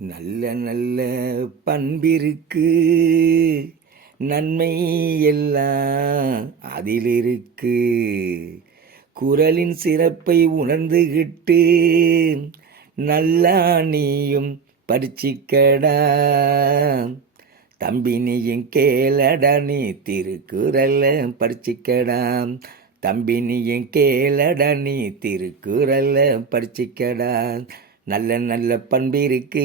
நல்ல நல்ல பண்பிருக்கு. நன்மை எல்லாம் அதிலிருக்கு. குரலின் சிறப்பை உணர்ந்துகிட்டு நல்லா நீயும் படிச்சிக்கடா தம்பி நீயும் கேளடா நீ திருக்குறள படிச்சிக்கடா தம்பி நீயும் கேளடா நீ திருக்குறள படிச்சிக்கடா நல்ல நல்ல பண்பு இருக்கு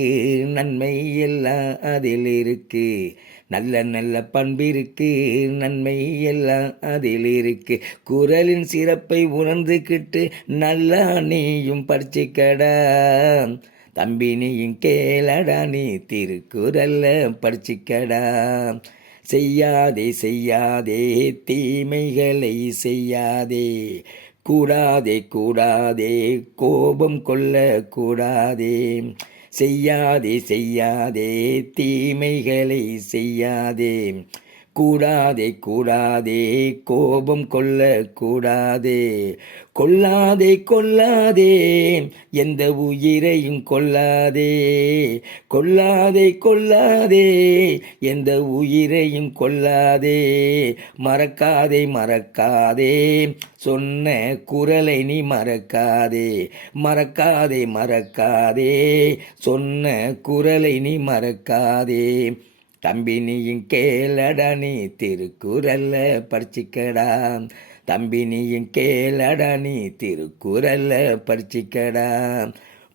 நன்மை எல்லாம் அதில் இருக்கு. நல்ல நல்ல பண்பிருக்கு நன்மை எல்லாம் அதில் இருக்கு. குரலின் சிறப்பை உணர்ந்துக்கிட்டு நல்லா நீயும் படிச்சிக்கடா. தம்பி நீயும் கேளடா நீ திருக்குறல்ல படிச்சிக்கடா. செய்யாதே செய்யாதே தீமைகளை செய்யாதே. கூடாதே கூடாதே கோபம் கொள்ள கூடாதே செய்யாதே செய்யாதே தீமைகளை செய்யாதே. கூடாதே கூடாதே கோபம் கொள்ளக்கூடாதே கொல்லாதே கொல்லாதே எந்த உயிரையும் கொல்லாதே கொல்லாதே கொல்லாதே எந்த உயிரையும் கொல்லாதே மறக்காதே மறக்காதே சொன்ன குரலை நீ மறக்காதே மறக்காதே மறக்காதே சொன்ன குரலை நீ மறக்காதே. தம்பி நீயும் கேளடா நீ திருக்குறல்ல படிச்சிக்கடா தம்பி நீயும் கேளடா நீ திருக்குறல்ல படிச்சிக்கடா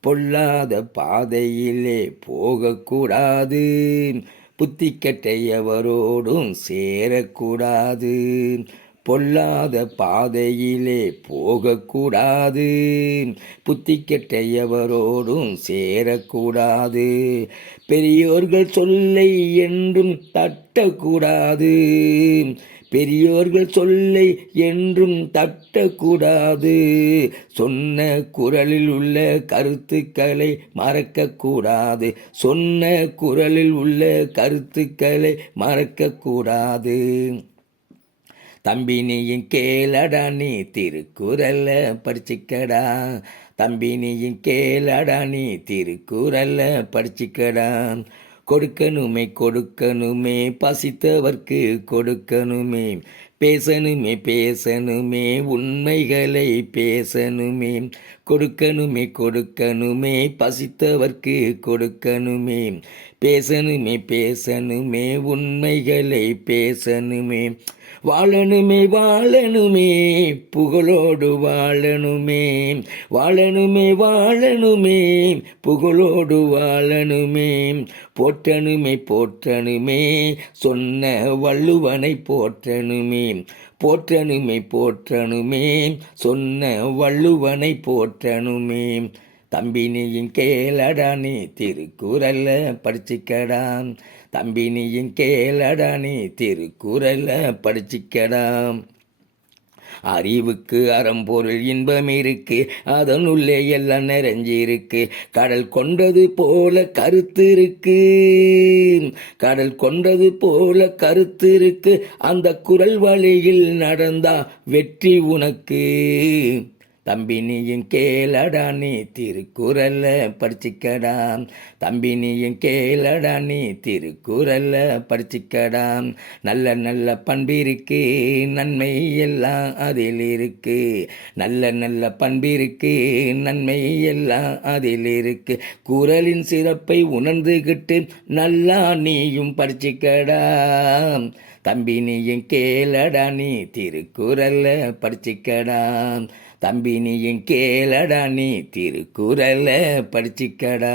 பொல்லாத பாதையிலே போகக்கூடாது. புத்தி கெட்டையவரோடும் சேரக்கூடாது. பொல்லாத பாதையிலே போகக்கூடாது. புத்தி கெட்டையவரோடும் சேரக்கூடாது. பெரியோர்கள் சொல்லை என்றும் தட்டக்கூடாது. பெரியோர்கள் சொல்லை என்றும் தட்டக்கூடாது. சொன்ன குரலில் உள்ள கருத்துக்களை மறக்கக்கூடாது. சொன்ன குரலில் உள்ள கருத்துக்களை மறக்கக்கூடாது. தம்பி நீயும் கேளடா நீ திருக்குறல்ல படிச்சிக்கடா. தம்பி நீயும் கேளடா நீ திருக்குறல்ல படிச்சிக்கடா. கொடுக்கணுமே கொடுக்கணுமே பசித்தவர்க்கு கொடுக்கணுமே. பேசணுமே பேசணுமே உண்மைகளை பேசணுமே கொடுக்கணுமே கொடுக்கணுமே பசித்தவர்க்கு கொடுக்கணுமே பேசணுமே பேசணுமே உண்மைகளை பேசணுமே வாழணுமே வாழணுமே புகழோடு வாழணுமே வாழணுமே வாழணுமே புகழோடு வாழணுமே போற்றணுமே போற்றணுமே சொன்ன வள்ளுவனை போற்றணுமே போற்றணுமே போற்றணுமே. சொன்ன வள்ளுவனை போற்றணுமே. தம்பினியின் நீயும் கேளடா நீ தம்பினியின் படிச்சிக்கடா திருக்குறள நீயும் கேளடா நீ திருக்குறல்ல படிச்சிக்கடா அறிவுக்கு அறம்பொருள் இன்பம் இருக்கு அதனுள்ளே எல்லாம் நிறைஞ்சிருக்கு. கடல் கொண்டது போல கருத்து இருக்கு. கடல் கொண்டது போல கருத்து இருக்கு. அந்த குரல் வழியில் நடந்தா வெற்றி உனக்கு. தம்பி நீயும் கேளடா நீ திருக்குறல்ல படிச்சிக்கடா. தம்பி நீயும் கேளடா நீ திருக்குறல்ல படிச்சிக்கடா. நல்ல நல்ல பண்பு இருக்கு நன்மை எல்லாம் அதில் இருக்கு நல்ல நல்ல பண்பு இருக்கு நன்மை எல்லாம் அதில் இருக்கு குரலின் சிறப்பை உணர்ந்துகிட்டு நல்லா நீயும் படிச்சிக்கடா. தம்பி நீயும் கேளடா நீ திருக்குறல்ல படிச்சிக்கடா. தம்பி நீயும் கேளடா நீ திருக்குறல்ல படிச்சிக்கடா.